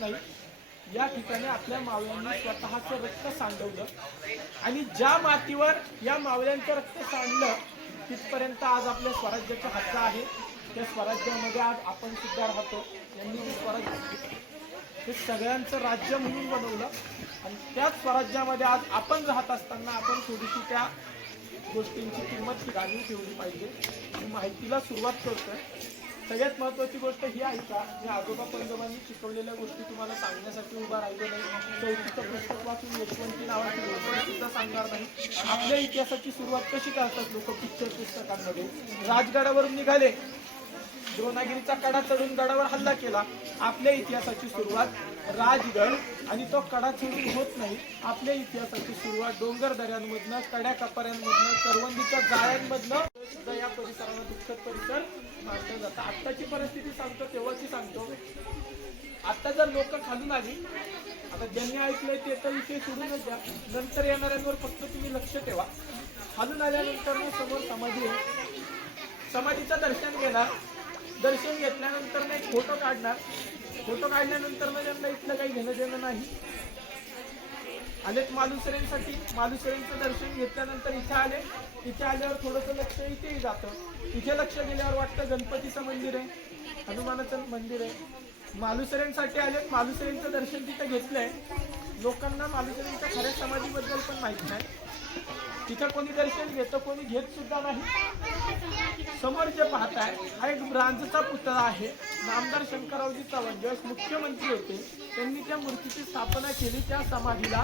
नाही. या ठिकाणी आपल्या मावळ्यांनी स्वतःचं रक्त सांडवलं. आणि ज्या मातीवर या मावळ्यांचं रक्त सांडलं तिथपर्यंत आज आपल्या स्वराज्याचा हक्क आहे. त्या स्वराज्यामध्ये आज आपण सुद्धा राहतो. यांनी जे स्वराज्य हे सगळ्यांचं राज्य म्हणून बनवलं. आणि त्याच स्वराज्यामध्ये आज आपण राहत असताना आपण थोडीशी त्या गोष्टींची किंमत जाणीव ठेवली पाहिजे. माहितीला सुरुवात करतोय. सगळ्यात महत्वाची गोष्ट ही आहे का? मी आजोबा पंजोबांनी शिकवलेल्या गोष्टी तुम्हाला सांगण्यासाठी उभा राहिलो नाही. चौथीचं पुस्तक वाचून यशवंती नावाची गोष्ट सुद्धा सांगणार नाही. आपल्या इतिहासाची सुरुवात कशी करतात लोक पिक्चर पुस्तकांमध्ये? राजगडावरून निघाले. द्रोणागिरीचा कडा चढून गडावर हल्ला केला. आपल्या इतिहासाची सुरुवात राजगड आणि तो कडा चढून होत नाही. आपल्या इतिहासाची सुरुवात डोंगर दऱ्यांमधनं कड्या कपाऱ्यांमधनं करवंदीच्या जाळ्यांमधनं. या परिसराला दुःखद परिसर मानलं जातं. आत्ताची परिस्थिती सांगतो तेव्हाची सांगतो. आता जर लोक खालून आली आता ज्यांनी ऐकलंय ते तर विषय सोडूनच द्या. नंतर येणाऱ्यांवर फक्त तुम्ही लक्ष ठेवा. खालून आल्यानंतर समोर समाधी आहे. समाधीचं दर्शन घेणार. दर्शन घेतल्यानंतर ना एक फोटो काढणार. फोटो काढल्यानंतर ना त्यांना इथलं काही घेणं देणं नाही. आलेत मालुसरेंसाठी मालुसरेंचं दर्शन घेतल्यानंतर इथे आले. इथे आल्यावर थोडंसं लक्ष इथेही जातं. इथे लक्ष गेल्यावर वाटतं गणपतीचं मंदिर आहे. हनुमानाचं मंदिर आहे. मालुसरेंसाठी आलेत. मालुसरेंचं दर्शन तिथं घेतलंय. लोकांना मालुसरेंच्या खऱ्या समाधीबद्दल पण माहीत नाही. तिथं कोणी दर्शन घेतं कोणी घेत सुद्धा नाही. समोर जे पाहताय हा एक ब्रांजचा पुतळा आहे. नामदार शंकररावजी चव्हाण ज्यावेळेस मुख्यमंत्री होते त्यांनी त्या मूर्तीची स्थापना केली. त्या समाधीला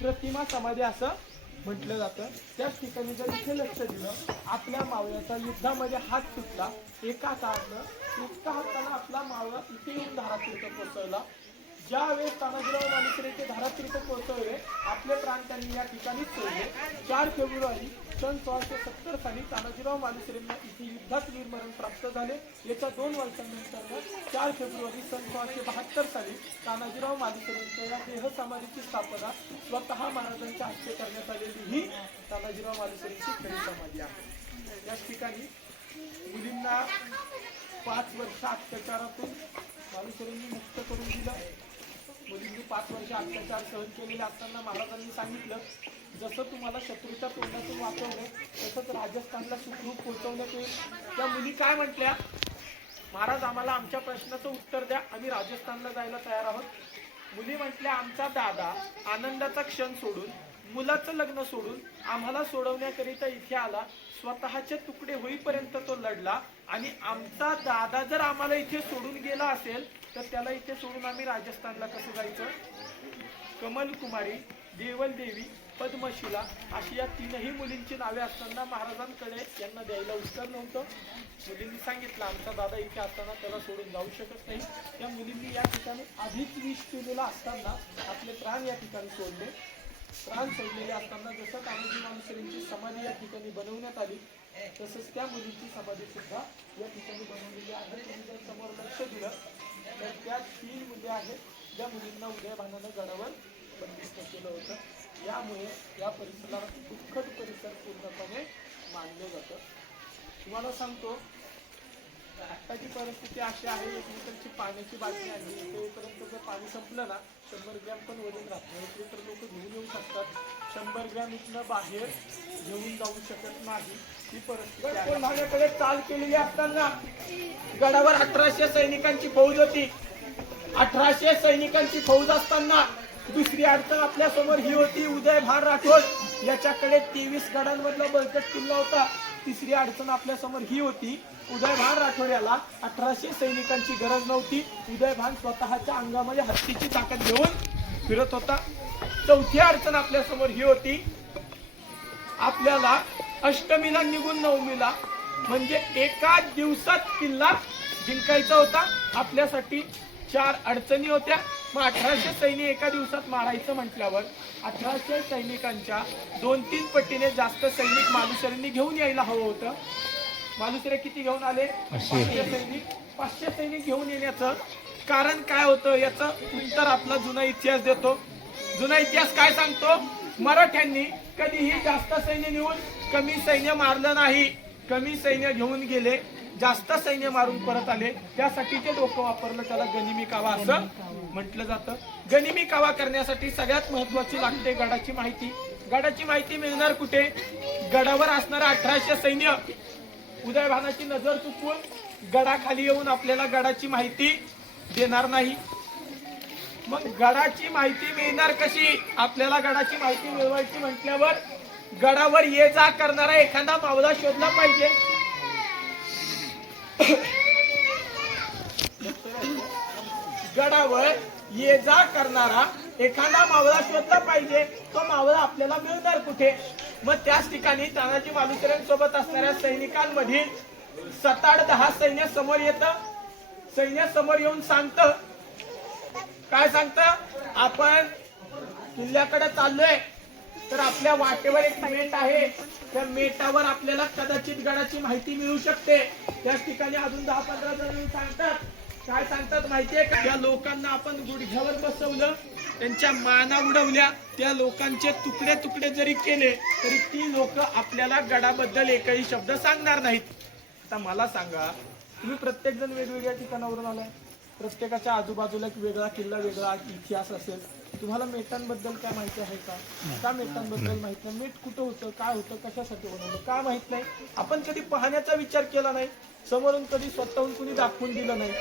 प्रतिमा समाधी असं म्हटलं जातं. त्याच ठिकाणी जर इथे लक्ष दिलं आपल्या मावळ्याचा युद्धामध्ये हात तुटला. एका हातानं एका हातानं आपला मावळा इथे येऊन धारातीर्थ पोचवला ज्या वेळेस तानाजीराव मालुसरेचे धारातीर्थ पोहोचवले आपले प्राण त्यांनी या ठिकाणी सोडले. चार फेब्रुवारी सन सोळाशे सत्तर साली तानाजीराव मालिकरेंना इथे युद्धात वीरमरण प्राप्त झाले. याच्या दोन वर्षांनंतर चार फेब्रुवारी सन सोळाशे बहात्तर साली तानाजीराव मालिकरेंच्या या देह समाधीची स्थापना स्वतः महाराजांच्या हस्ते करण्यात आलेली ही तानाजीराव मालुसरेंची खरी समाधी आहे. याच ठिकाणी मुलींना पाच वर्ष अत्याचारातून मालुसरेंनी मुक्त करून दिलं. मुलींनी पाच वर्ष अत्याचार सहन केलेले असताना महाराजांनी सांगितलं जसं तुम्हाला शत्रूच्या तोंडातून वाचवलं तसंच राजस्थानला सुखरूप पोहोचवण्यात येईल त्या मुली काय म्हटल्या? महाराज आम्हाला आमच्या प्रश्नाचं उत्तर द्या आम्ही राजस्थानला जायला तयार आहोत. मुली म्हटल्या आमचा दादा आनंदाचा क्षण सोडून मुलाचं लग्न सोडून आम्हाला सोडवण्याकरिता इथे आला. स्वतःचे तुकडे होईपर्यंत तो लढला आणि आमचा दादा जर आम्हाला इथे सोडून गेला असेल तर त्याला इथे सोडून आम्ही राजस्थानला कसं जायचं? कमल कुमारी देवल देवी पद्मशिला अशी या तीनही मुलींची नावे असताना महाराजांकडे यांना द्यायला उत्तर नव्हतं. मुलींनी सांगितलं आमचा दादा इथे असताना त्याला सोडून जाऊ शकत नाही. त्या मुलींनी या ठिकाणी आधीच विष केलेला असताना आपले प्राण या ठिकाणी सोडले. प्राण सोडलेले असताना जसं कामोजी मानुसरींची समाधी या ठिकाणी बनवण्यात आली तसंच त्या मुलींची समाधी सुद्धा या ठिकाणी बनवलेली आहे. तुम्ही जर समोर लक्ष दिलं तर त्या तीन मुली आहेत ज्या मुलींना उदयभानानं गडावर बंदिस्त केलं होतं. यामुळे या परिसराला दुःखद परिसर पूर्णपणे मानलं जातं. तुम्हाला सांगतो आत्ताची परिस्थिती अशी आहे एक लिटरची पाण्याची बाटली आहे. इथेपर्यंत जर पाणी संपलं ना शंभर ग्रॅम पण वजन राहत नाही. एक लोक घेऊन येऊ शकतात. शंभर ग्रॅम इथनं बाहेर घेऊन जाऊ शकत नाही. ही परिस्थिती आहे. चाल केलेली असताना गडावर अठराशे सैनिकांची फौज होती. अठराशे सैनिकांची फौज असताना दुसरी अडचण आपल्यासमोर ही होती उदय भार राठोड याच्याकडे तेवीस गडांमधला बळकट किल्ला होता. तिसरी अडचण आपल्यासमोर ही होती उदयभान राठोड याला अठराशे सैनिकांची गरज नव्हती. उदयभान स्वतःच्या अंगामध्ये हत्तीची ताकद घेऊन फिरत होता. चौथी अडचण आपल्यासमोर ही होती. आपल्याला अष्टमीला निघून नवमीला म्हणजे एका दिवसात किल्ला जिंकायचा होता. आपल्यासाठी चार अडचणी होत्या. मग अठराशे सैनिक एका दिवसात मारायचं म्हटल्यावर अठराशे सैनिकांच्या दोन तीन पटीने जास्त सैनिक मालुसरींनी घेऊन यायला हवं होतं. मालुसरे किती घेऊन आले? पाचशे. सैनिक. पाचशे सैनिक घेऊन येण्याचं कारण काय होतं याचं उत्तर आपला जुना इतिहास देतो. जुना इतिहास काय सांगतो? मराठ्यांनी कधीही जास्त सैन्य नेऊन कमी सैन्य मारलं नाही. कमी सैन्य घेऊन गेले जास्त सैन्य मारून परत आले. त्यासाठी ते डोकं वापरलं त्याला गनिमी कावा असं म्हटलं जातं. गनिमी कावा करण्यासाठी सगळ्यात महत्वाची लागते गडाची माहिती. गडाची माहिती मिळणार कुठे? गडावर असणारं अठराशे सैन्य. उदयभानाची नजर चुकवून गडाखाली येऊन आपल्याला गडाची माहिती देणार नाही. मग गडाची माहिती मिळणार कशी? आपल्याला गडाची माहिती मिळवायची म्हटल्यावर गडावर ये जा करणारा एखादा मावळा शोधला पाहिजे. गडावर ये जा करणारा एखादा मावळा शोधला पाहिजे. तो मावळा आपल्याला मिळणार कुठे? मग त्याच ठिकाणी तानाजी मालुसऱ्यांसोबत असणाऱ्या सैनिकांमधील सताड दहा सैन्य समोर येतं. सैन्य समोर येऊन सांगतं काय सांगत? आपण किल्ल्याकडे चाललोय तर आपल्या वाटेवर एक मेट आहे. त्या मेटावर आपल्याला कदाचित गडाची माहिती मिळू शकते. त्याच ठिकाणी अजून दहा पंधरा जण येऊन सांगतात. काय सांगतात माहितीये का? या लोकांना आपण गुडघ्यावर बसवलं त्यांच्या माना उडवल्या त्या लोकांचे तुकडे तुकडे जरी केले तरी ती लोक आपल्याला गडाबद्दल एकही शब्द सांगणार नाहीत. आता मला सांगा तुम्ही प्रत्येक जण वेगवेगळ्या ठिकाणावरून आलाय. प्रत्येकाच्या आजूबाजूला एक वेगळा किल्ला वेगळा इतिहास असेल. तुम्हाला मेटांबद्दल काय माहिती आहे का? का मेटांबद्दल माहीत नाही? मेट कुठं होतं? काय होतं? कशासाठी बनवलं? का माहीत नाही? आपण कधी पाहण्याचा विचार केला नाही. समोरून कधी स्वतःहून कुणी दाखवून दिलं नाही.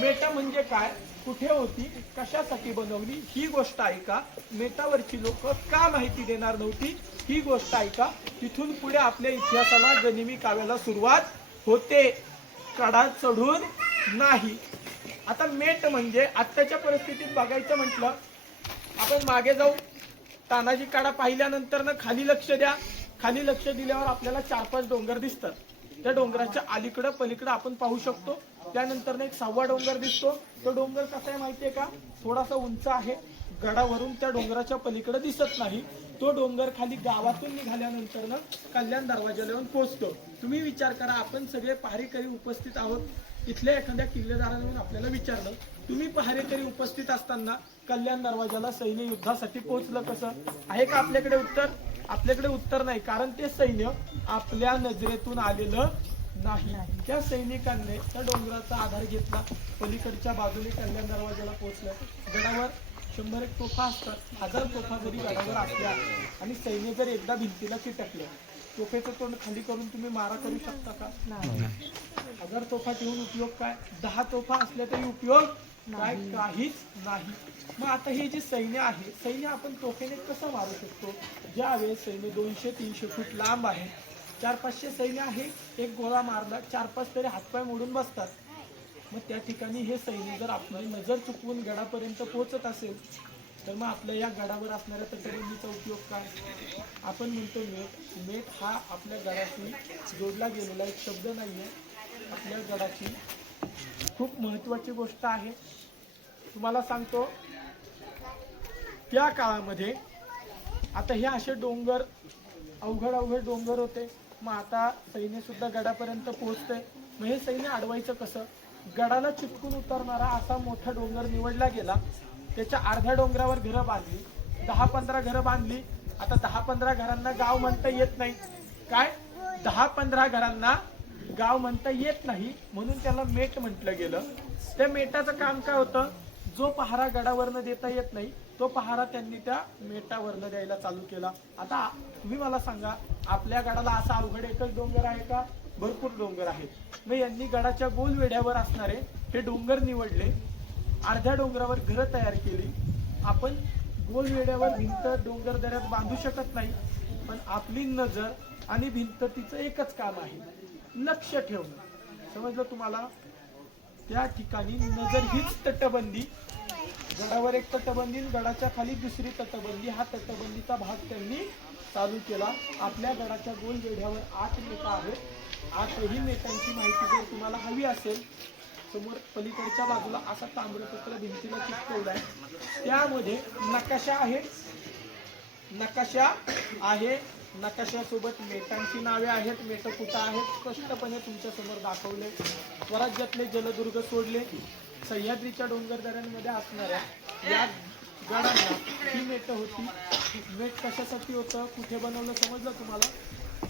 मेटा म्हणजे काय? कुठे होती? कशासाठी बनवली? ही गोष्ट ऐका मेटावरची लोक का माहिती देणार नव्हती? ही गोष्ट ऐका तिथून पुढे आपल्या इतिहासाला गनिमी काव्याला सुरुवात होते. कडा चढून नाही. आता मेट म्हणजे आत्ताच्या परिस्थितीत बघायचं म्हटलं आपण मागे जाऊ. तानाजी काढा पाहिल्यानंतर ना खाली लक्ष द्या. खाली लक्ष दिल्यावर आपल्याला चार पाच डोंगर दिसतात. त्या डोंगराच्या अलीकडं पलीकडं आपण पाहू शकतो. त्यानंतर एक सहावा डोंगर दिसतो. तो डोंगर कसा आहे माहितीये का? थोडासा उंच आहे. गडावरून त्या डोंगराच्या पलीकडे दिसत नाही. तो डोंगर खाली गावातून निघाल्यानंतर ना कल्याण दरवाजाला येऊन पोहोचतो. तुम्ही विचार करा आपण सगळे पहारेकरी उपस्थित आहोत. इथल्या एखाद्या किल्लेदारांवर आपल्याला विचारलं तुम्ही पहारेकरी उपस्थित असताना कल्याण दरवाजाला सैन्य युद्धासाठी पोहोचलं कसं? आहे का आपल्याकडे उत्तर? आपल्याकडे उत्तर नाही कारण ते सैन्य आपल्या नजरेतून आलेलं नाही. त्या सैनिकांनी त्या डोंगराचा आधार घेतला. पलीकडच्या बाजूने कल्याण दरवाजाला पोहोचलं. गडावर शंभर एक तोफा असतात. हजार तोफा जरी गडावर असल्या आणि सैन्य जर एकदा भिंतीला चिटकलं तोफेचं तोंड खाली करून तुम्ही मारा करू शकता का? हजार तोफा ठेवून उपयोग काय? दहा तोफा असल्या तरी उपयोग काय? काहीच नाही. मग आता हे जे सैन्य आहे सैन्य आपण तोफेने कसं मारू शकतो? ज्यावेळेस सैन्य दोनशे तीनशे फूट लांब आहे चार पाचशे सैन्य आहे एक गोळा मारला चार पाच तरी हातपाय मोडून बसतात. मग त्या ठिकाणी हे सैन्य जर आपली नजर चुकवून गडापर्यंत पोहोचत असेल तर मग आपल्या या गडावर असणाऱ्या तटबंदीचा उपयोग काय? आपण म्हणतो मेट मेट हा आपल्या गडाशी जोडला गेलेला एक शब्द नाही आहे आपल्या गडाची खूप महत्वाची गोष्ट आहे. तुम्हाला सांगतो त्या काळामध्ये आता हे असे डोंगर अवघड अवघड डोंगर होते. मग आता सैन्यसुद्धा गडापर्यंत पोहोचते मग हे सैन्य अडवायचं कसं? गडाला चिटकून उतरणारा असा मोठा डोंगर निवडला गेला. त्याच्या अर्ध्या डोंगरावर घरं बांधली दहा पंधरा घरं बांधली. आता दहा पंधरा घरांना गाव म्हणता येत नाही. काय? दहा पंधरा घरांना गाव म्हणता येत नाही म्हणून त्याला मेट म्हटलं गेलं. त्या मेटाचं काम काय होतं? जो पहारा गडावरनं देता येत नाही तो पहारा त्यांनी त्या मेटावरनं द्यायला चालू केला. आता तुम्ही मला सांगा आपल्या गडाला असा अवघड एकच डोंगर आहे का? भरपूर डोंगर आहेत. मग यांनी गडाच्या गोल वेढ्यावर असणारे हे डोंगर निवडले. अर्ध्या डोंगरावर घरं तयार केली. आपण गोल वेड्यावर भिंत डोंगर दऱ्यात बांधू शकत नाही पण आपली नजर आणि भिंत तिचं एकच काम आहे. लक्ष ठेवणं. समजलं तुम्हाला? त्या ठिकाणी नजर हीच तटबंदी. गडावर एक तटबंदी गडाच्या खाली दुसरी तटबंदी. हा तटबंदीचा भाग त्यांनी चालू केला. आपल्या गडाच्या गोल वेढ्यावर आठ नेता आहेत. आठही नेत्यांची माहिती जर तुम्हाला हवी असेल समोर पलीकडच्या बाजूला असा ताम्रपत्र भिंतीला चिटकवलाय त्यामध्ये नकाशा आहे. नकाशा आहे. नकाशासोबत मेटांची नावे आहेत. मेट कुठं आहेत? स्पष्टपणे तुमच्यासमोर दाखवले. स्वराज्यातले जलदुर्ग सोडले. सह्याद्रीच्या डोंगरदऱ्यांमध्ये असणाऱ्या या गडांना ही मेट होती. मेट कशासाठी होतं? कुठे बनवलं? समजलं तुम्हाला?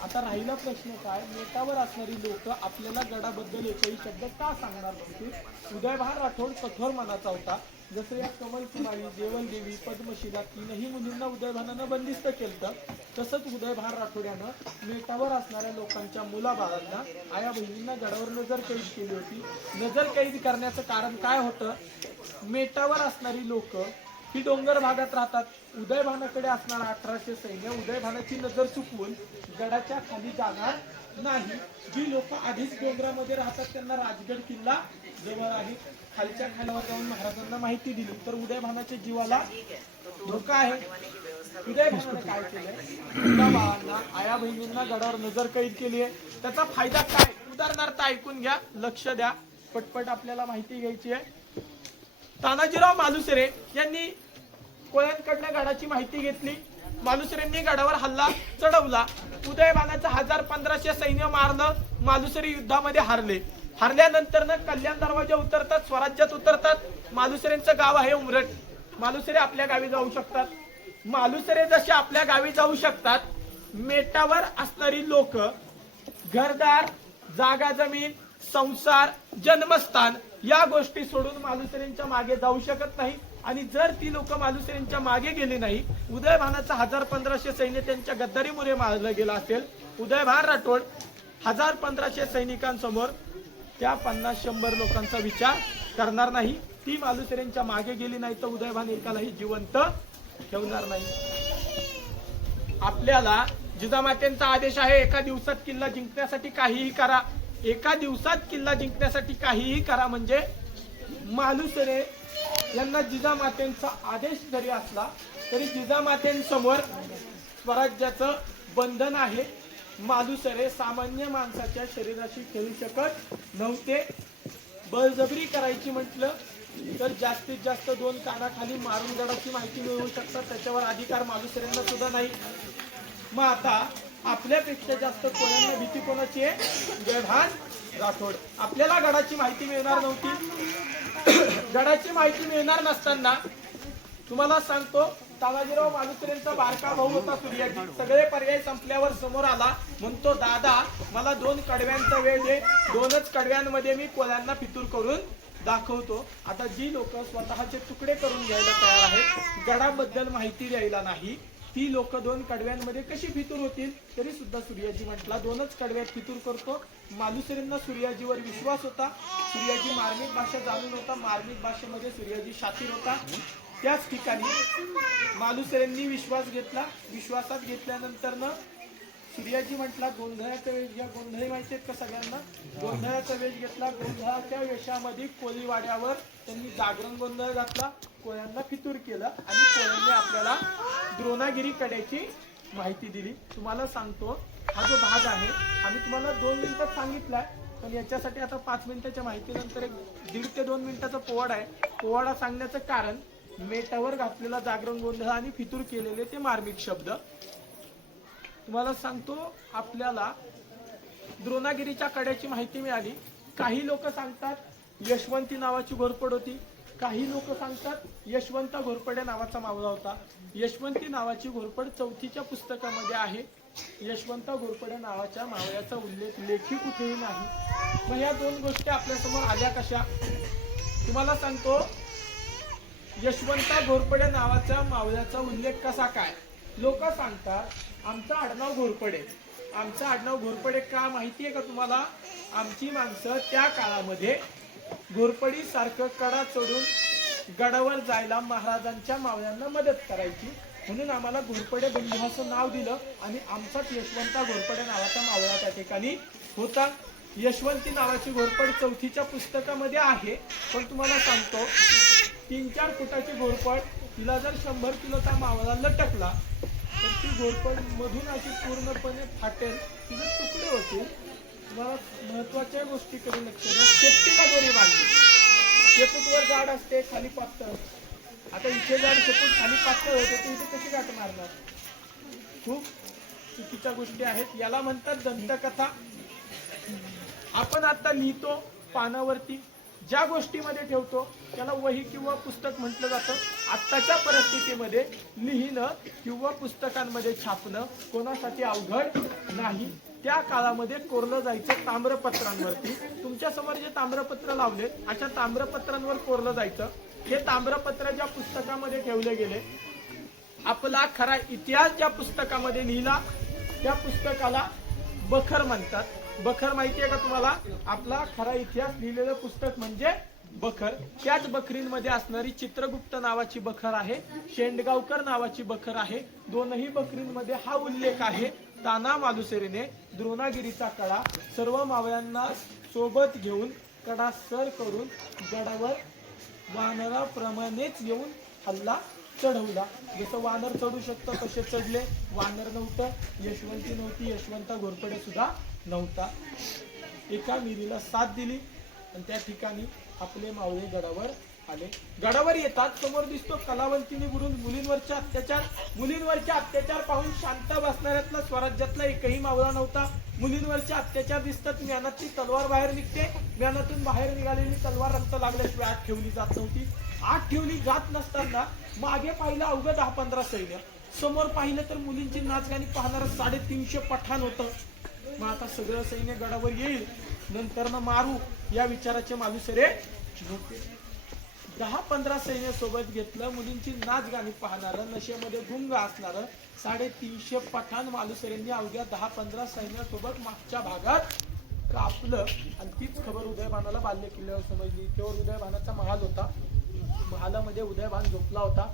आता राहिला प्रश्न काय? नेटावर असणारी लोक आपल्याला गडाबद्दल एकही शब्द का सांगणार नव्हती? उदयभार राठोड कठोर मनाचा होता. जसं या कमल कुमारी देवलदेवी पद्मशिला तीनही मुलींना उदयभानानं बंदिस्त केलं तसंच उदयभार राठोड यानं नेटावर असणाऱ्या लोकांच्या मुलाबाळांना आया बहिणींना गडावर नजर कैद केली होती. नजर कैद करण्याचं कारण काय होतं? मेटावर असणारी लोक ही डोंगर भागात राहतात. उदयभानाकडे असणारा अठराशे सैन्य उदयभानाची नजर चुकवून गडाच्या खाली जाणार नाही. जी लोक आधीच डोंगरामध्ये राहतात त्यांना राजगड किल्ला जवळ आहे. खालच्या खाल्यावर जाऊन महाराजांना माहिती दिली. तर उदयभानाच्या जीवाला धोका आहे. उदयभानाने काय केलंय? बाळांना आया बहिणींना गडावर नजर कैद केली आहे. त्याचा फायदा काय? उदाहरणार्थ ऐकून घ्या लक्ष द्या. पटपट आपल्याला माहिती घ्यायची आहे. तानाजीराव मालुसरे यांनी कोळ्यांकडनं गडाची माहिती घेतली. मालुसरींनी गडावर हल्ला चढवला. उदयमानाचं हजार पंधराशे सैन्य मारलं मालुसरी युद्धामध्ये हारले. हारल्यानंतरनं कल्याण दरवाजा उतरतात स्वराज्यात उतरतात. मालुसरेंचं गाव आहे उमरट मालुसरे आपल्या गावी जाऊ शकतात. मालुसरे जसे आपल्या गावी जाऊ शकतात मेटावर असणारी लोक घरदार जागा जमीन संसार जन्मस्थान या गोष्टी सोडून मालुसरेंच्या मागे जाऊ शकत नाही आणि जर ती लोक मालुसरेंच्या मागे गेली नाही उदयभानाचा हजार पंधराशे सैन्य त्यांच्या गद्दारीमुळे मारलं गेलं असेल उदयभान राठोड हजार पंधराशे सैनिकांसमोर त्या पन्नास शंभर लोकांचा विचार करणार नाही. ती मालुसरेंच्या मागे गेली नाही तर उदयभान एकालाही जिवंत ठेवणार नाही. आपल्याला जिजामातेंचा आदेश आहे एका दिवसात किल्ला जिंकण्यासाठी काहीही करा. एका दिवसात किल्ला जिंकण्यासाठी काहीही करा म्हणजे मालुसरे यांना जिजामातेंचा आदेश जरी असला तरी जिजामातेंसमोर स्वराज्याचं बंधन आहे. मालुसरे सामान्य माणसाच्या शरीराशी खेळू शकत नव्हते. बळजबरी करायची म्हटलं तर जास्तीत जास्त दोन कानाखाली मारून गडाची माहिती मिळवू शकतात. त्याच्यावर अधिकार मालुसऱ्यांना सुद्धा नाही. मग आता आपल्यापेक्षा जास्त कोणाला भीती कोणाची आहे? जयभान राठोड. आपल्याला गडाची माहिती मिळणार नव्हती. गडाची माहिती मिळणार नसताना तुम्हाला सांगतो तानाजीराव मालुसरेंचा बारका भाऊ होता सूर्याजी. सगळे पर्याय संपल्यावर समोर आला. म्हणतो दादा मला दोन कडव्यांचा वेळ दे. दोनच कडव्यांमध्ये मी कोल्यांना फितूर करून दाखवतो. आता जी लोक स्वतःचे तुकडे करून घ्यायला तयार आहेत गडाबद्दल माहिती द्यायला नाही. ती लोक दोन कडव्यांमध्ये कशी फितूर होतील तरी सुद्धा सूर्याजी म्हटला दोनच कडव्यात फितूर करतो. मालुसरेंना सूर्याजीवर विश्वास होता. सूर्याजी मार्मिक भाषा जाणून होता. मार्मिक भाषेमध्ये सूर्याजी शातीर होता. त्याच ठिकाणी मालुसरेंनी विश्वास घेतला. विश्वासात घेतल्यानंतर सूर्याजी म्हटला गोंधळाचा वेश घ्या. गोंधळी माहिती आहेत का सगळ्यांना? गोंधळाचा वेश घेतला. गोंधळाच्या वेशामध्ये कोळीवाड्यावर त्यांनी जागरण गोंधळ घातला कोळ्यांना फितूर केलं आणि कोळ्यांनी आपल्याला द्रोणागिरी कड्याची माहिती दिली. तुम्हाला सांगतो हा जो भाग आहे आम्ही तुम्हाला दोन मिनिटात सांगितलाय पण याच्यासाठी आता पाच मिनिटाच्या माहितीनंतर एक दीड ते दोन मिनिटाचा पोवाडा आहे. पोवाडा सांगण्याचं कारण मेटावर घातलेला जागरण गोंधळ आणि फितूर केलेले ते मार्मिक शब्द. तुम्हाला सांगतो आपल्याला द्रोणागिरीच्या कड्याची माहिती मिळाली. काही लोक सांगतात यशवंती नावाची घोरपड होती. काही लोक सांगतात यशवंता घोरपडे नावाचा मावळा होता. यशवंती नावाची घोरपड चौथीच्या पुस्तकामध्ये आहे. यशवंता घोरपडे नावाच्या मावळ्याचा उल्लेख लेखी कुठेही नाही. मग या दोन गोष्टी आपल्यासमोर आल्या कशा? तुम्हाला सांगतो यशवंता घोरपडे नावाच्या मावळ्याचा उल्लेख कसा काय? लोक सांगतात आमचं आडनाव घोरपडे. आमचं आडनाव घोरपडे का माहिती आहे का तुम्हाला? आमची माणसं त्या काळामध्ये घोरपडी सारखं कडा चढून गडावर जायला महाराजांच्या मावळ्यांना मदत करायची. म्हणून आम्हाला घोरपडे बंधू असं नाव दिलं आणि आमचाच यशवंता घोरपडे नावाचा मावळा त्या ठिकाणी होता. यशवंती नावाची घोरपड चौथीच्या पुस्तकामध्ये आहे. पण तुम्हाला सांगतो तीन चार फुटाची घोरपड तिला जर शंभर किलोचा मावळा लटकला तर ती घोरपड मधून अशी पूर्णपणे फाटेल तिचे तुकडे होतील. तुम्हाला महत्त्वाच्या गोष्टीकडे लक्ष द्या. शेपटीला दोरी बांधली. शेपूटवर झाड असते खाली पातळ. आता इथे झाड शेपूट खाली पातळ होते तर इथे कशी गाठ मारणार? खूप चुकीच्या गोष्टी आहेत. याला म्हणतात दंतकथा. आपण आता लिहितो पानावरती. ज्या गोष्टीमध्ये ठेवतो त्याला वही किंवा पुस्तक म्हटलं जातं. आत्ताच्या परिस्थितीमध्ये लिहिणं किंवा पुस्तकांमध्ये छापणं कोणासाठी अवघड नाही. त्या काळामध्ये कोरलं जायचं ताम्रपत्रांवरती. तुमच्यासमोर जे ताम्रपत्र लावले अशा ताम्रपत्रांवर कोरलं जायचं. हे ताम्रपत्र ज्या पुस्तकामध्ये ठेवले गेले आपला खरा इतिहास ज्या पुस्तकामध्ये लिहिला त्या पुस्तकाला बखर म्हणतात. बखर माहिती आहे का तुम्हाला? आपला खरा इतिहास लिहिलेलं पुस्तक म्हणजे बखर. त्याच बखरींमध्ये असणारी चित्रगुप्त नावाची बखर आहे शेंडगावकर नावाची बखर आहे. दोनही बखरींमध्ये हा उल्लेख आहे. ताना मालुसरीने द्रोणागिरीचा कडा सर्व मावळ्यांना सोबत घेऊन कडा सर करून गडावर वानराप्रमाणेच येऊन हल्ला चढवला. जसं वानर चढू शकतं तसे चढले. वानर नव्हतं यशवंती नव्हती यशवंता घोरपडे सुद्धा नव्हता. एका विहिरीला साथ दिली आणि त्या ठिकाणी आपले मावळे गडावर आले. गडावर येतात समोर दिसतो कलावंतीने बुडून मुलींवरचे अत्याचार. मुलींवरचे अत्याचार पाहून शांत बसणाऱ्यातला स्वराज्यातला एकही मावळा नव्हता. मुलींवरचे अत्याचार दिसतात ज्ञानातली तलवार बाहेर निघते. ज्ञानातून बाहेर निघालेली तलवार रक्त लागल्याशिवाय आत ठेवली जात नव्हती. आत ठेवली जात नसताना मागे पाहिलं अवघं दहा पंधरा सैन्य. समोर पाहिलं तर मुलींची नाचगाणी पाहणारं साडेतीनशे पठाण होतं. मग आता सगळं सैन्य गडावर येईल. नंतर ना मारू. या विचाराचे मालुसरे नव्हते दहा पंधरा सैन्य सोबत घेतलं मुलींची नाच गाणी पाहणारं नशेमध्ये गुंग असणारं साडेतीनशे पठाण मालुसरेंनी अवघ्या दहा पंधरा सैन्यासोबत मागच्या भागात कापलं. आणि तीच खबर उदयभानाला बाल्य किल्ल्यावर समजली. तेव्हा उदयभानाचा महाल होता. महालामध्ये उदयभान झोपला होता.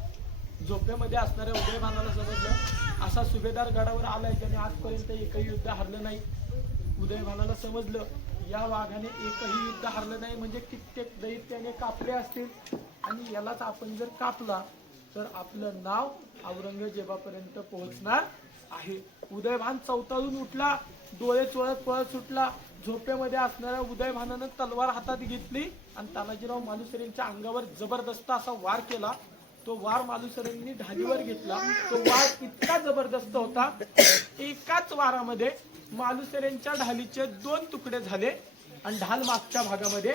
झोपेमध्ये असणाऱ्या उदयभानाला समजलं असा सुभेदार गडावर आलाय ज्याने आजपर्यंत एकही युद्ध हरलं नाही. उदयभानाला समजलं या वाघाने एकही युद्ध हरलं नाही म्हणजे कित्येक दैत्याने कापले असतील. आणि यालाच आपण जर कापला तर आपलं नाव औरंगजेबापर्यंत पोहोचणार आहे. उदयभान चौताळून उठला डोळे चोळत पळत सुटला. झोपेमध्ये असणाऱ्या उदयभानानं तलवार हातात घेतली आणि तानाजीराव मालुसरेंच्या अंगावर जबरदस्त असा वार केला. तो वार मालुसरेंनी ढालीवर घेतला. तो वार इतका जबरदस्त होता. एकाच वारामध्ये मालुसरेंच्या ढालीचे दोन तुकडे झाले आणि ढाल मागच्या भागामध्ये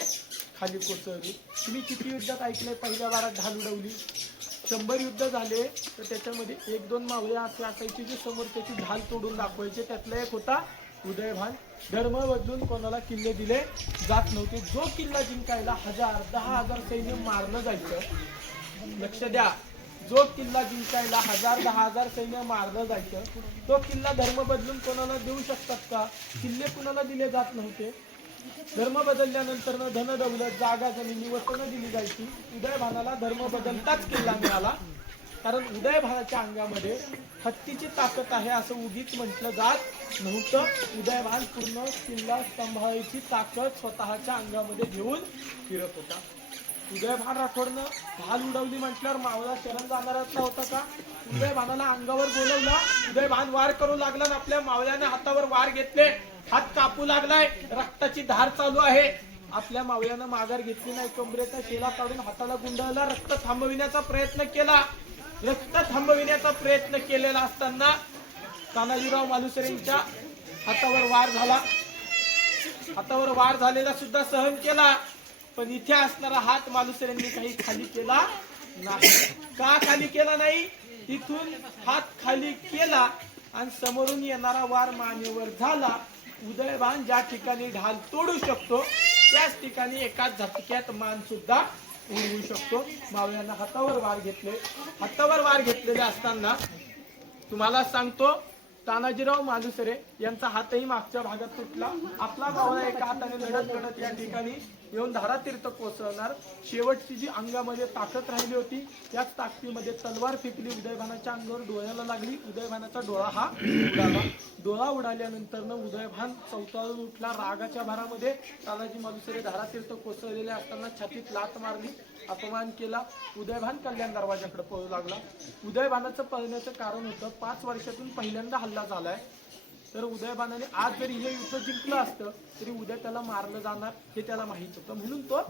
खाली कोसळली. तुम्ही किती युद्धात ऐकलंय? पहिल्या वारात ढाल उडवली. शंभर युद्ध झाले. तर त्याच्यामध्ये एक दोन मावळे असे असायचे जे समोर त्याची ढाल तोडून दाखवायचे. त्यातला एक होता उदयभान. धर्म बदलून कोणाला किल्ले दिले? जात नव्हते. जो किल्ला जिंकायला हजार दहा हजार सैन्य मारलं जायचं. लक्ष द्या. जो किल्ला जिंकायला हजार दहा हजार सैन्य मारलं जायचं तो किल्ला धर्म बदलून कोणाला देऊ शकतात का? किल्ले कुणाला दिले जात नव्हते. धर्म बदलल्यानंतर धन दौलत जागा जमिनी वतन दिली जायची. उदयभानाला धर्म बदलताच किल्ला मिळाला. कारण उदयभानाच्या अंगामध्ये हत्तीची ताकद आहे असं उगीच म्हटलं जात नव्हतं. उदयभान पूर्ण किल्ला सांभाळायची ताकद स्वतःच्या अंगामध्ये घेऊन फिरत होता. उदयभान राठोडनं ढाल उडवली म्हटल्यावर मावळा शरण जाणारच होता का? उदयभानाला अंगावर बोलवला. उदयभान वार करू लागला आणि आपल्या मावळ्याने हातावर वार घेतले. हात कापू लागलाय. रक्ताची धार चालू आहे. आपल्या मावळ्यानं माघार घेतली नाही. कमरेचा शेला काढून हाताला गुंडळला. रक्त थांबविण्याचा प्रयत्न केला. रक्त थांबविण्याचा प्रयत्न केलेला असताना तानाजीराव मालुसरेंच्या हातावर वार झाला. हातावर वार झालेला सुद्धा सहन केला. पण इथे असणारा हात मालुसरेंनी काही खाली केला नाही. का खाली केला नाही? तिथून हात खाली केला आणि समोरून येणारा वार मानेवर झाला. उदयभान ज्या ठिकाणी ढाल तोडू शकतो त्याच ठिकाणी एकाच झटक्यात मान सुद्धा उडवू शकतो. मावळ्यांना हातावर वार घेतले. हातावर वार घेतलेले असताना तुम्हाला सांगतो तानाजीराव मालुसरे यांचा हातही मागच्या भागात तुटला. आपला मावळा एका हाताने लढत लढत या ठिकाणी येऊन धारातीर्थ कोसळणार. शेवटची जी अंगामध्ये ताकद राहिली होती त्याच ताकदीमध्ये तलवार फेकली उदयभानाच्या अंगावर डोळ्याला लागली. उदयभानाचा डोळा हा उडाला. डोळा उडाल्यानंतर उदयभान चौथाळून उठला. रागाच्या भारामध्ये तानाजी मालुसरे धारातीर्थ कोसळलेले असताना छातीत लात मारली अपमान केला. उदयभान कल्याण दरवाजाकडे पळू लागला. उदयभानाचं पळण्याचं कारण होतं पाच वर्षातून पहिल्यांदा हल्ला झालाय. तर उदयबानाने आज जरी हे युद्ध जिंकलं असतं तरी उद्या त्याला मारलं जाणार हे त्याला माहीत होतं. म्हणून तो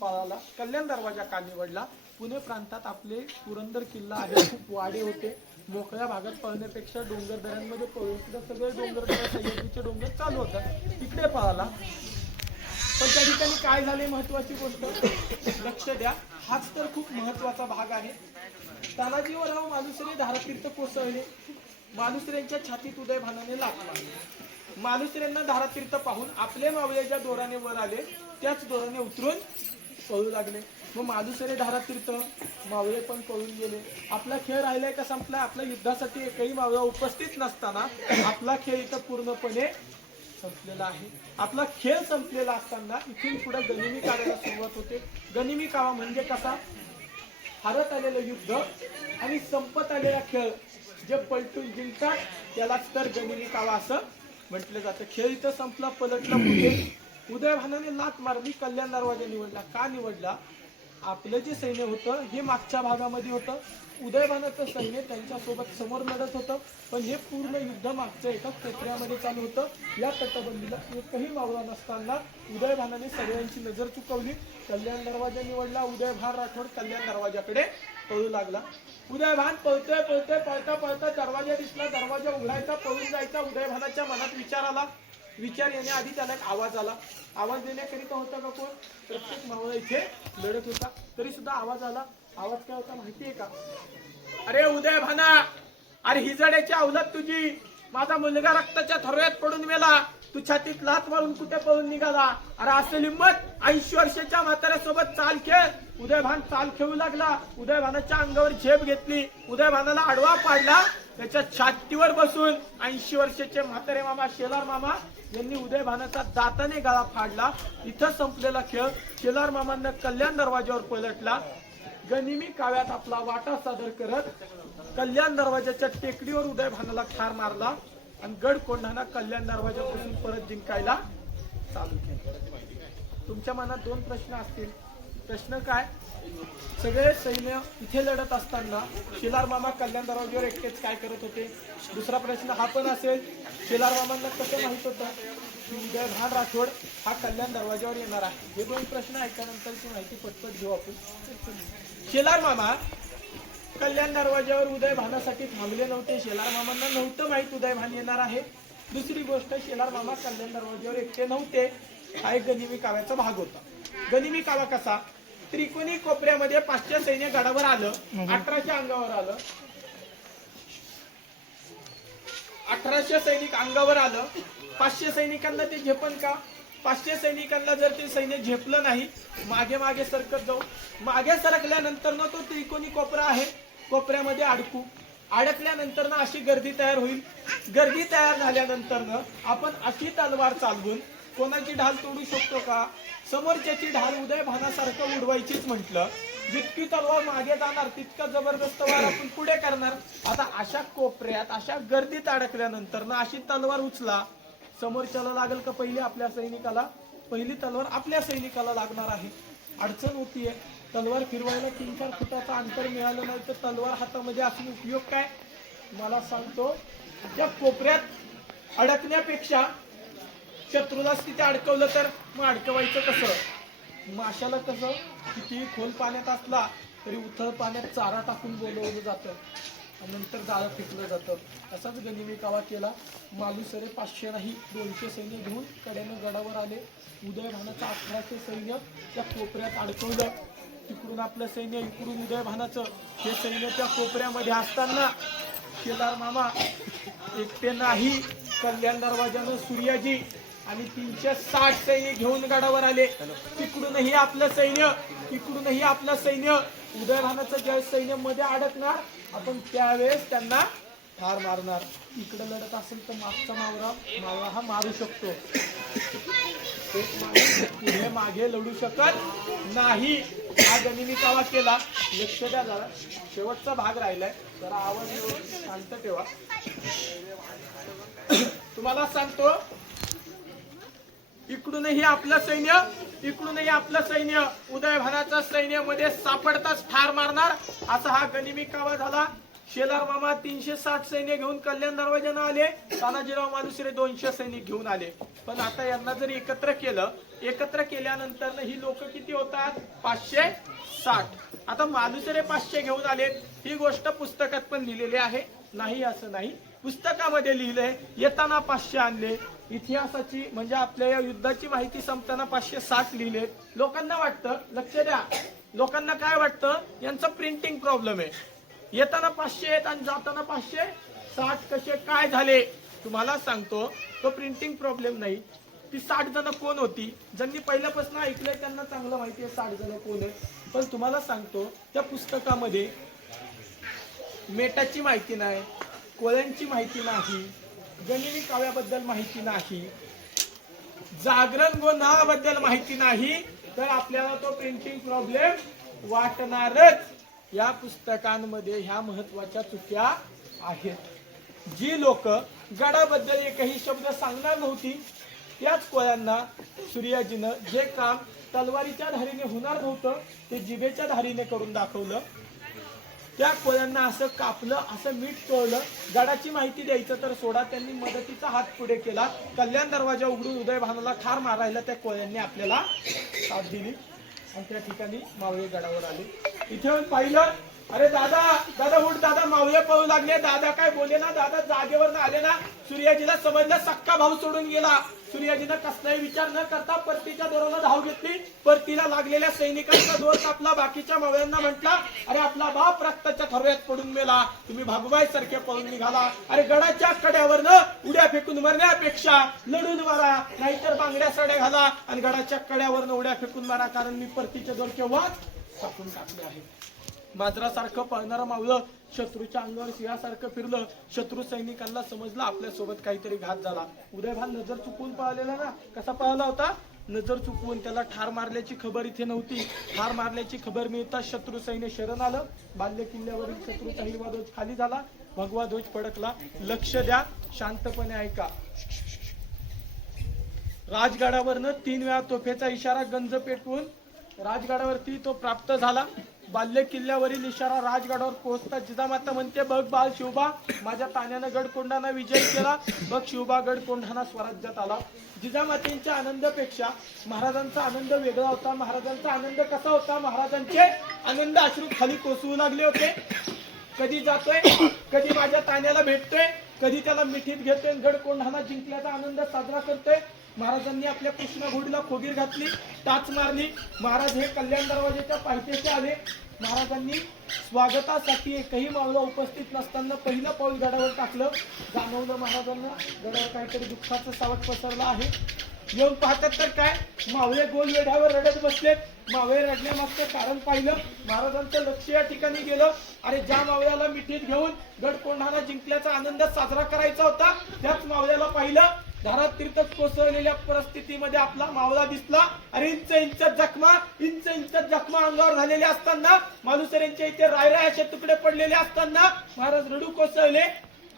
पळाला कल्याण दरवाजा का निवडला? पुणे प्रांतात आपले पुरंदर किल्ला आहे खूप वाडे होते. मोकळ्या भागात पळण्यापेक्षा डोंगर दऱ्यांमध्ये पळून सुद्धा सगळे डोंगर सह्याद्रीचे डोंगर चालू होतात. तिकडे पळाला पण त्या ठिकाणी काय झाले महत्वाची गोष्ट? लक्ष द्या. हाच तर खूप महत्त्वाचा भाग आहे. तानाजीवराव मालुसरे धारातीर्थ कोसळले. मालुसऱ्यांच्या छातीत उदय भानाने लाथ मारली. मालुसऱ्यांना धारातीर्थ पाहून आपले मावळे ज्या दोराने वर आले त्याच दोराने उतरून पळू लागले. मग मालुसरे धारातीर्थ मावळे पण पळून गेले. आपला खेळ राहिलाय का संपला आपल्या युद्धासाठी एकही मावळा उपस्थित नसताना आपला खेळ इथं पूर्णपणे संपलेला आहे. आपला खेळ संपलेला असताना इथून पुढे गनिमी काढायला सुरुवात होते. गनिमी कावा म्हणजे कसा? हरत आलेलं युद्ध आणि संपत आलेला खेळ. जे पलटून जिंकतात त्यालाच तर जमिनी कावा असं म्हटलं जातं. खेळ इथं संपला पलटला पुढे. उदय भानाने लात मारली कल्याण दरवाजा निवडला. का निवडला? आपलं जे सैन्य होतं हे मागच्या भागामध्ये होतं. उदयभानाचं सैन्य त्यांच्यासोबत समोर लढत होतं. पण हे पूर्ण युद्ध मागचं एका कोपऱ्यामध्ये चालू होतं. या तटबंदीला एकही मावळा नसताना उदयभानाने सगळ्यांची नजर चुकवली. कल्याण दरवाजा निवडला. उदयभान राठोड कल्याण दरवाजाकडे पळू लागला. उदयभान पळतोय पळतोय पळता पळता दरवाजा दिसला. दरवाजा उघडायचा पळून जायचा. उदयभानाच्या मनात विचार आला. विचार येण्याआधी त्याला एक आवाज आला. आवाज देण्याकरिता होता का कोण? प्रत्येक मावळा इथे लढत होता. तरी सुद्धा आवाज आला. आवाज काय होता माहितीये का? अरे उदय भाना अरे हिजड्याची अवलत तुझी. माझा मुलगा रक्ताच्या थरोळ्यात पडून मेला. तू छातीत लात मारून कुठे पळून निघाला? अरे असं लिंमत ऐंशी वर्षाच्या म्हाताऱ्यासोबत चाल खेळ. उदयभान चाल खेळू लागला. उदयभानाच्या अंगावर झेप घेतली. उदयभानाला आडवा पाडला. त्याच्या छातीवर बसून ऐंशी वर्षाचे म्हातारे मामा शेलार मामा यांनी उदयभानाचा दाताने गळा फाडला. इथं संपलेला खेळ. शेलार मामांना कल्याण दरवाज्यावर पलटला. गनिमी काव्यात आपला वाटा सादर करत कल्याण दरवाजाच्या टेकडीवर उदयभानाला ठार मारला. आणि गड कोंढाणा कल्याण दरवाजापासून परत जिंकायला चालू केलं. तुमच्या मनात दोन प्रश्न असतील. प्रश्न काय? सगळे सैन्य इथे लढत असताना शिलार मामा कल्याण दरवाजावर एकटेच काय करत होते? दुसरा प्रश्न हा पण असेल. शिलार मामांना कसं माहीत होतं? की उदय राठोड हा कल्याण दरवाजावर येणार आहे. हे दोन प्रश्न ऐकल्यानंतरची माहिती पटपट घेऊ आपण. शेलार मामा कल्याण दरवाजावर उदय भानासाठी थांबले नव्हते. शेलार मामांना नव्हतं माहीत उदय भान येणार आहे. दुसरी गोष्ट शेलार मामा कल्याण दरवाजावर एकटे नव्हते. हा एक गनिमी काव्याचा भाग होता. गनिमी कावा कसा? त्रिकोणी कोपऱ्यामध्ये पाचशे सैन्य गडावर आलं. अठराशे अंगावर आलं. अठराशे सैनिक अंगावर आलं. पाचशे सैनिकांना ते झेपन का? पाचशे सैनिकांना जर ते सैन्य झेपलं नाही मागे मागे सरकत जाऊ. मागे सरकल्यानंतर ना तो त्रिकोणी कोपरा आहे. कोपऱ्यामध्ये अडकू. अडकल्यानंतर ना अशी गर्दी तयार होईल. गर्दी तयार झाल्यानंतर ना आपण अशी तलवार चालवून कोणाची ढाल तोडू शकतो का? समोरच्याची ढाल उदय भानासारखं उडवायचीच म्हटलं. जितकी तलवार मागे जाणार तितका जबरदस्त वार आपण पुढे करणार. आता अशा कोपऱ्यात अशा गर्दीत अडकल्यानंतर ना अशी तलवार उचला. समोरच्याला लागेल का पहिली आपल्या सैनिकाला? पहिली तलवार आपल्या सैनिकाला लागणार आहे. अडचण होतीये तलवार फिरवायला तीन चार फुटाचं अंतर मिळालं नाही तर तलवार हातामध्ये असून उपयोग काय? मला सांगतो त्या कोपऱ्यात अडकण्यापेक्षा शत्रूलाच तिथे अडकवलं तर मग अडकवायचं कसं? माशाला कसं? किती खोल पाण्यात असला तरी उथळ पाण्यात चारा टाकून बोलवलं जातं. नंतर जाळं फेकलं जातं. असाच गनिमी कावा केला. मालुसरे पाचशे नाही दोनशे सैन्य घेऊन कड्यानं गडावर आले. उदयभानाचं अठराशे सैन्य त्या कोपऱ्यात अडकवलं. तिकडून आपलं सैन्य इकडून उदयभानाचं. हे सैन्य त्या कोपऱ्यामध्ये असताना केदार मामा एकटे नाही. कल्याण दरवाजानं सूर्याजी आणि तीनशे साठ सैन्य घेऊन गडावर आले. तिकडूनही आपलं सैन्य इकडूनही आपलं सैन्य. उदयभानाचं ज्या सैन्यमध्ये अडकणार आपण त्यावेळेस त्यांना ठार मारणार. इकडे लढत असेल तर मागचा मावरा मावळा हा मारू शकतो. एक पुढे मागे लढू शकत नाही. हा गनिमी कावा केला? लक्ष द्या जरा. शेवटचा भाग राहिलाय. जरा आवाज शांत ठेवा. तुम्हाला सांगतो इकडूनही आपलं सैन्य इकडूनही आपलं सैन्य. उदयभराच्या सैन्यामध्ये सापडताच ठार मारणार असा हा गनिमी कावा झाला. शेलार मामा तीनशे साठ सैन्य घेऊन कल्याण दरवाजानं आले. तानाजीराव मानुसरे दोनशे सैनिक घेऊन आले. पण आता यांना जर एकत्र केलं एकत्र केल्यानंतर ही लोक किती होतात? पाचशे साठ. आता मालुसरे पाचशे घेऊन आले ही गोष्ट पुस्तकात पण लिहिलेली आहे. नाही असं नाही. पुस्तकामध्ये लिहिलंय येताना पाचशे आणले. इतिहासाची म्हणजे आपल्या या युद्धाची माहिती संपताना पाचशे साठ लिहिले. लोकांना वाटतं लक्ष द्या. लोकांना काय वाटतं? यांचा प्रिंटिंग प्रॉब्लेम आहे. येताना पाचशे आहेत आणि जाताना पाचशे. साठ कसे काय झाले? तुम्हाला सांगतो तो प्रिंटिंग प्रॉब्लेम नाही. ती साठ जण कोण होती? ज्यांनी पहिल्यापासून ऐकलंय त्यांना चांगलं माहिती आहे साठ जण कोण आहे पण तुम्हाला सांगतो त्या पुस्तकामध्ये मेटाची माहिती नाही कोळ्यांची माहिती नाही जमिनी काव्याबद्दल माहिती नाही जागरण गोंधळाबद्दल माहिती नाही तर आपल्याला तो प्रिंटिंग प्रॉब्लेम वाटणारच. या पुस्तकांमध्ये ह्या महत्त्वाच्या चुक्या आहेत. जी लोक गडाबद्दल एकही शब्द सांगणार नव्हती त्याच कोळ्यांना सूर्याजीनं जे काम तलवारीच्या धारीने होणार नव्हतं ते जिभेच्या धारीने करून दाखवलं. त्या कोळ्यांना असं कापलं असं मीठ चोळलं गडाची माहिती द्यायचं तर सोडा. त्यांनी मदतीचा हात पुढे केला. कल्याण दरवाजा उघडून उदय भानाला ठार मारायला त्या कोळ्यांनी आपल्याला साथ दिली. आणि त्या ठिकाणी मावळे गडावर आले. इथे येऊन पाहिलं अरे दादा दादा उठ दादा मावळे पळू लागले. दादा काय बोले ना दादा जागेवर आले ना. सूर्याजीला समजलं सक्का भाऊ सोडून गेला. सूर्याजीनं कसलाही विचार न करता परतीच्या दोराला धाव घेतली. परतीला लागलेल्या सैनिकांचा दोर कापला बाकीच्या मावळ्यांना म्हटला अरे आपला बाप रक्ताच्या खरव्यात पडून मेला. तुम्ही भागुबाई सारखे पळून निघाला. अरे गडाच्या कड्यावरनं उड्या फेकून मरण्यापेक्षा लढून मारा. नाहीतर बांगड्या साड्या घाला आणि गडाच्या कड्यावरनं उड्या फेकून मारा. कारण मी परतीचे दोर केव्हाच टाकून टाकले आहे. मांजरासारखं पळणारं मावलं शत्रूच्या अंगावर सिंहासारखं फिरलं शत्रू सैनिकांना समजलं आपल्यासोबत काहीतरी घात झाला. उदयभान नजर चुकवून पळालेला ना? कसा पळाला होता? नजर चुकवून त्याला ठार मारल्याची खबर इथे नव्हती. ठार मारल्याची खबर मिळताच शत्रू सैन्य शरण आलं. बाल्य किल्ल्यावरील शत्रूचा हिरवा ध्वज खाली झाला. भगवा ध्वज फडकला. लक्ष द्या. शांतपणे ऐका. राजगडावरनं तीन वेळा तोफेचा इशारा गंज पेटवून राजगडावरती तो प्राप्त झाला. बाल्य किल्ल्यावरील इशारा राजगडावर पोहोचता जिजामाता म्हणते बघ बाल शिवबा माझ्या ताण्यानं गडकोंडाना विजय केला. बघ शिवबा गडकोंडाना स्वराज्यात आला. जिजामातेंच्या आनंदापेक्षा महाराजांचा आनंद वेगळा होता. महाराजांचा आनंद कसा होता? महाराजांचे आनंद अश्रू खाली कोसळू लागले होते. कधी जातोय? कधी माझ्या तान्याला भेटतोय? कधी त्याला मिठीत घेतोय? गडकोंढाना जिंकल्याचा आनंद साजरा करतोय. महाराजांनी आपल्या कृष्ण घोडीला खोगीर घातली टाच मारली. महाराज हे कल्याण दरवाजेच्या पायथ्याशी आले. महाराजांनी स्वागतासाठी एकही मावळा उपस्थित नसताना पहिलं पाऊल गडावर टाकलं. जाणवलं महाराजांना गडावर काहीतरी दुःखाचं सावट पसरलं आहे. येऊन पाहतात तर काय? मावळे गोल वेढ्यावर रडत बसलेत. मावळे रडण्यामागचं कारण पाहिलं. महाराजांचं लक्ष या ठिकाणी गेलं. अरे ज्या मावळ्याला मिठीत घेऊन गडकोंढाला जिंकल्याचा आनंद साजरा करायचा होता त्याच मावळ्याला पाहिलं. धारात तीर्थच कोसळलेल्या परिस्थितीमध्ये आपला मावळा दिसला. आणि इंच इंच जखमा इंच इंच जखमा अंगावर झालेल्या असताना मालुसरेंच्या इथे रायरायाचे तुकडे पडलेले असताना महाराज रडू कोसळले.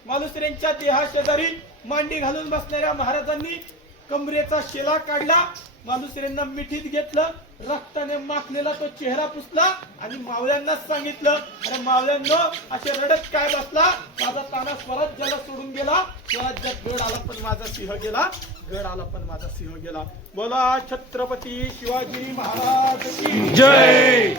मालुसरेंच्या देहा शेजारी मांडी घालून बसणाऱ्या महाराजांनी कमरेचा शेला काढला. मालुसरेंना मिठीत घेतलं रक्ताने माखलेला तो चेहरा पुसला आणि मावळ्यांनाच सांगितलं अरे मावळ्यांनो असे रडत काय बसला? माझा ताना स्वराज्याला सोडून गेला. स्वराज्यात गड आला पण माझा सिंह गेला. गड आला पण माझा सिंह गेला. बोला छत्रपती शिवाजी महाराज जय!